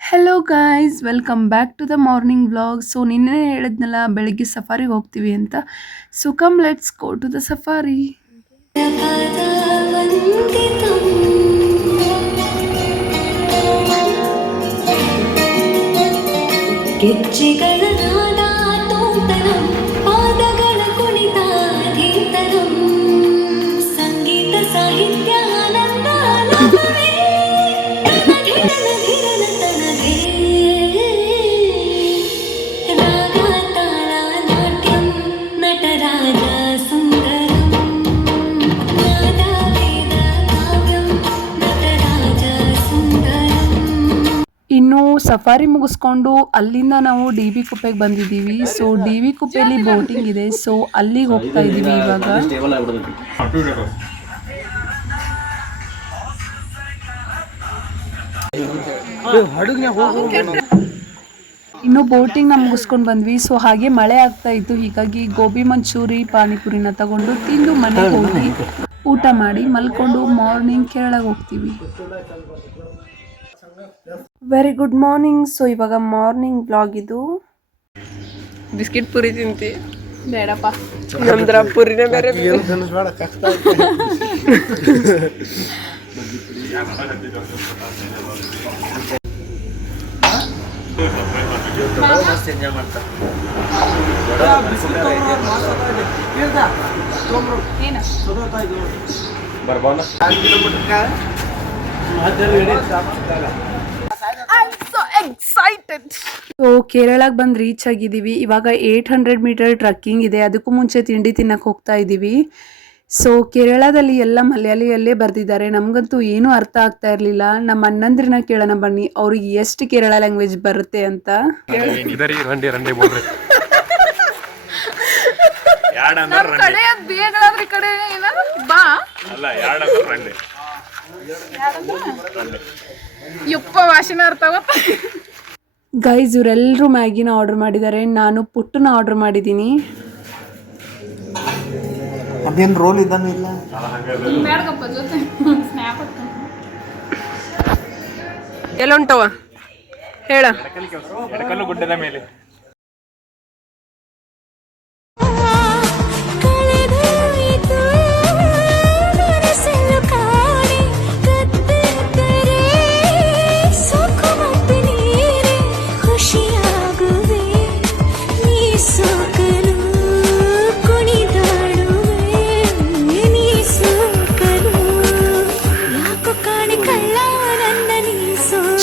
Hello guys, welcome back to the morning vlog. So ನಿನ್ನೆ ಹೇಳಿದ್ನಲ್ಲ ಬೆಳಿಗ್ಗೆ ಸಫಾರಿಗೆ ಹೋಗ್ತೀವಿ ಅಂತ. So come let's go to the safari. ಇನ್ನು ಸಫಾರಿ ಮುಗಿಸ್ಕೊಂಡು ಅಲ್ಲಿಂದ ನಾವು ಡಿ.ಬಿ. ಕುಪ್ಪೆಗೆ ಬಂದಿದ್ದೀವಿ. So DB. ಕುಪ್ಪೆಯಲ್ಲಿ ಬೋಟಿಂಗ್ ಇದೆ. ಸೊ ಅಲ್ಲಿಗೆ ಹೋಗ್ತಾ ಇದ್ದೀವಿ ಇವಾಗ. ಇನ್ನು ಬೋಟಿಂಗ್ ನ ಮುಗಿಸ್ಕೊಂಡು ಬಂದ್ವಿ. ಸೊ ಹಾಗೆ ಮಳೆ ಆಗ್ತಾ ಇತ್ತು, ಹೀಗಾಗಿ ಗೋಬಿ ಮಂಚೂರಿ ಪಾನಿಪುರಿನ ತಗೊಂಡು ತಿಂದು ಮನೆಗೆ ಹೋಗಿ ಊಟ ಮಾಡಿ ಮಲ್ಕೊಂಡು ಮಾರ್ನಿಂಗ್ ಕೇರಳಗೆ ಹೋಗ್ತೀವಿ. Very good morning. ಸೊ ಇವಾಗ ಮಾರ್ನಿಂಗ್ ಬ್ಲಾಗ್ ಇದು. ಬಿಸ್ಕಿಟ್ ಪುರಿ ತಿಂತಿ ಬೇಡಪ್ಪ, ನಮ್ದ್ರ ಪುರಿನೇ ಬೇರೆ. ಸೊ ಕೇರಳಕ್ಕೆ ಬಂದು ರೀಚ್ ಆಗಿದ್ದೀವಿ. ಇವಾಗ 800 ಮೀಟರ್ ಟ್ರಕ್ಕಿಂಗ್ ಇದೆ. ಅದಕ್ಕೂ ಮುಂಚೆ ತಿಂಡಿ ತಿನ್ನಕ್ಕೆ ಹೋಗ್ತಾ ಇದ್ದೀವಿ. ಸೊ ಕೇರಳದಲ್ಲಿ ಎಲ್ಲ ಮಲಯಾಳಿಯಲ್ಲೇ ಬರ್ದಿದ್ದಾರೆ. ನಮಗಂತೂ ಏನೂ ಅರ್ಥ ಆಗ್ತಾ ಇರಲಿಲ್ಲ. ನಮ್ಮ ಅಣ್ಣಂದ್ರನ್ನ ಕೇಳೋಣ ಬನ್ನಿ, ಅವ್ರಿಗೆ ಎಷ್ಟು ಕೇರಳ ಲ್ಯಾಂಗ್ವೇಜ್ ಬರುತ್ತೆ ಅಂತ. ಗೈಸ್, ಇವರೆಲ್ಲರೂ ಮ್ಯಾಗಿನ ಆರ್ಡರ್ ಮಾಡಿದ್ದಾರೆ. ನಾನು ಪುಟ್ಟನ ಆರ್ಡರ್ ಮಾಡಿದ್ದೀನಿ. ರೋಲ್ ಇದ್ದಾನು ಇಲ್ಲ. ಎಲ್ಲ ಉಂಟವ ಹೇಳ. ಗುಡ್ಡದ ಮೇಲೆ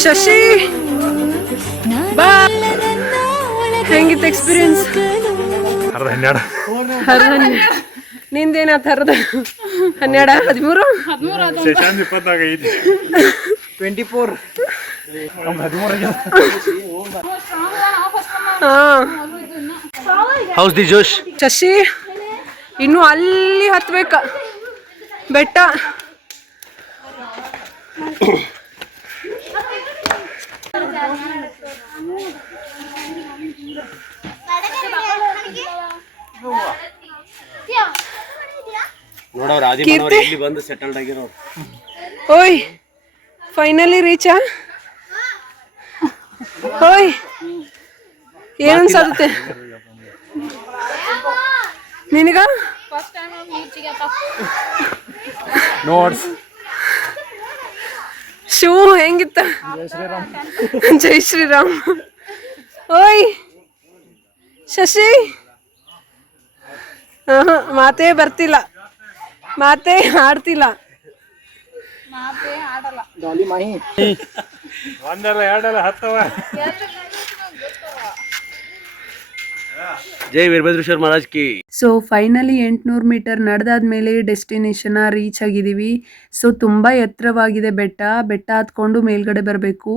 ಶಶಿ ಬಾ, ಹೆಂಗಿತ್ತು ಎಕ್ಸ್ಪೀರಿಯನ್ಸ್? ನಿಂದೇನಾತ? 12 13 24 ಹೌಸ್ ದಿ ಜೋಶ್. ಶಶಿ ಇನ್ನು ಅಲ್ಲಿ ಹತ್ಬೇಕ ಬೆಟ್ಟ. ನೋಡವ್ರ ಆದಿಮಾನವ್ರು ಇಲ್ಲಿ ಬಂದು ಸೆಟಲ್ಡ್ ಆಗಿರೋರು. ಓಯ್ ಫೈನಲಿ ರೀಚಾ? ಓಯ್ ಏನು ಅನ್ಸತ್ತೆ ನಿನಗ? ನೋಡ್ಸ್ ಶೂ ಹೆಂಗಿತ್ತ? ಜೈ ಶ್ರೀರಾಮ್. ಓಯ್ ಶಶಿ ಮಾತೇ ಬರ್ತಿಲ್ಲ, ಮಾತೇ ಆಡ್ತಿಲ್ಲ. ಒಂದಲ್ಲ ಎರಡಲ್ಲ ಹತ್ತವ. ಜೈ ವೀರಭದ್ರೇಶ್ವರ ಮಹಾರಾಜ್ ಕಿ. ಸೊ ಫೈನಲಿ 800 ಮೀಟರ್ ನಡೆದಾದ್ಮೇಲೆ ಡೆಸ್ಟಿನೇಷನ್ ರೀಚ್ ಆಗಿದ್ದೀವಿ. ಸೊ ತುಂಬ ಎತ್ತರವಾಗಿದೆ ಬೆಟ್ಟ. ಬೆಟ್ಟ ಹತ್ಕೊಂಡು ಮೇಲ್ಗಡೆ ಬರಬೇಕು.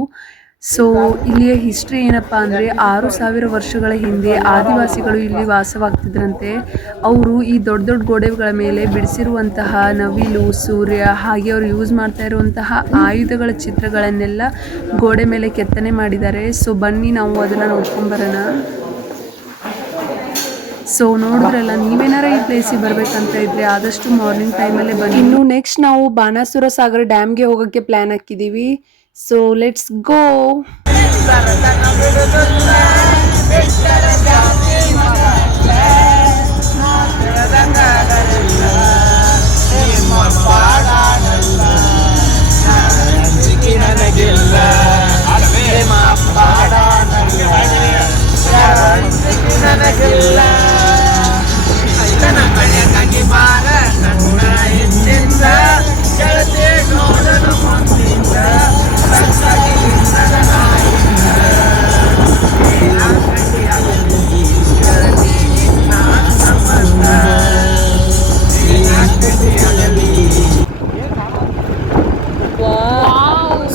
ಸೊ ಇಲ್ಲಿಯ ಹಿಸ್ಟ್ರಿ ಏನಪ್ಪ ಅಂದರೆ 6000 ವರ್ಷಗಳ ಹಿಂದೆ ಆದಿವಾಸಿಗಳು ಇಲ್ಲಿ ವಾಸವಾಗ್ತಿದ್ರಂತೆ. ಅವರು ಈ ದೊಡ್ಡ ದೊಡ್ಡ ಗೋಡೆಗಳ ಮೇಲೆ ಬಿಡಿಸಿರುವಂತಹ ನವಿಲು, ಸೂರ್ಯ, ಹಾಗೆ ಅವರು ಯೂಸ್ ಮಾಡ್ತಾ ಇರುವಂತಹ ಆಯುಧಗಳ ಚಿತ್ರಗಳನ್ನೆಲ್ಲ ಗೋಡೆ ಮೇಲೆ ಕೆತ್ತನೆ ಮಾಡಿದ್ದಾರೆ. ಸೊ ಬನ್ನಿ ನಾವು ಅದನ್ನು ನೋಡ್ಕೊಂಬರೋಣ. ಸೊ ನೋಡಿದ್ರಲ್ಲ, ನೀವೇನಾರ ಈ ಪ್ಲೇಸಿಗೆ ಬರ್ಬೇಕಂತ ಇದ್ರೆ ಆದಷ್ಟು ಮಾರ್ನಿಂಗ್ ಟೈಮಲ್ಲೇ ಬನ್ನಿ. ಇನ್ನು ನೆಕ್ಸ್ಟ್ ನಾವು ಬಾಣಾಸುರ ಸಾಗರ್ ಡ್ಯಾಮ್ಗೆ ಹೋಗೋಕ್ಕೆ ಪ್ಲಾನ್ ಹಾಕಿದ್ದೀವಿ. So let's go.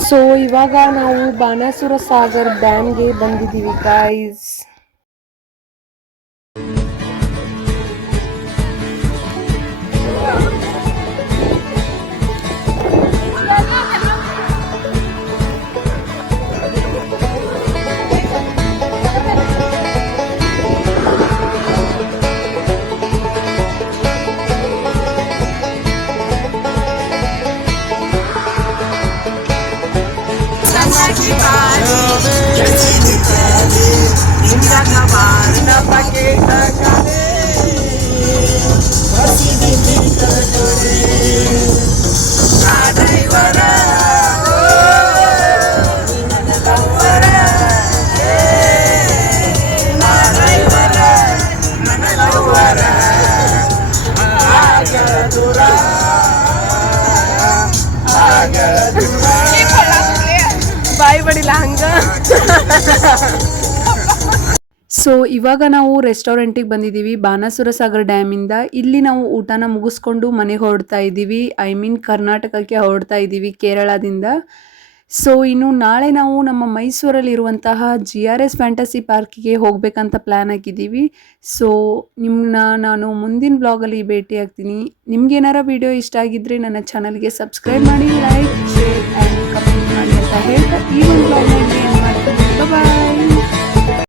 ಸೊ ಇವಾಗ ನಾವು ಬಾಣಾಸುರ ಸಾಗರ್ ಡ್ಯಾಮ್ಗೆ ಬಂದಿದ್ದೀವಿ ಗೈಸ್. ಬಾಯಿ ಬಡಿಲ್ಲ ಹಂಗ. ಸೊ ಇವಾಗ ನಾವು ರೆಸ್ಟೋರೆಂಟಿಗೆ ಬಂದಿದ್ದೀವಿ ಬಾಣಾಸುರ ಸಾಗರ್ ಡ್ಯಾಮಿಂದ. ಇಲ್ಲಿ ನಾವು ಊಟನ ಮುಗಿಸ್ಕೊಂಡು ಮನೆಗೆ ಹೊರಡ್ತಾ ಇದ್ದೀವಿ. ಕರ್ನಾಟಕಕ್ಕೆ ಹೊರಡ್ತಾ ಇದ್ದೀವಿ ಕೇರಳದಿಂದ. ಸೊ ಇನ್ನು ನಾಳೆ ನಾವು ನಮ್ಮ ಮೈಸೂರಲ್ಲಿರುವಂತಹ GRS ಫ್ಯಾಂಟಸಿ ಪಾರ್ಕಿಗೆ ಹೋಗಬೇಕಂತ ಪ್ಲ್ಯಾನ್ ಹಾಕಿದ್ದೀವಿ. ಸೊ ನಿಮ್ಮನ್ನ ನಾನು ಮುಂದಿನ ಬ್ಲಾಗಲ್ಲಿ ಭೇಟಿ ಆಗ್ತೀನಿ. ನಿಮ್ಗೇನಾರ ವಿಡಿಯೋ ಇಷ್ಟ ಆಗಿದ್ದರೆ ನನ್ನ ಚಾನಲ್ಗೆ ಸಬ್ಸ್ಕ್ರೈಬ್ ಮಾಡಿ, ಲೈಕ್, ಶೇರ್ ಆ್ಯಂಡ್ ಕಮೆಂಟ್ ಮಾಡಿ ಅಂತ ಹೇಳ್ತಾ ಈ ಒಂದು ಬ್ಲಾಗ್ನ ಏನು ಮಾಡ್ತೀನಿ. ಬಾಯ್.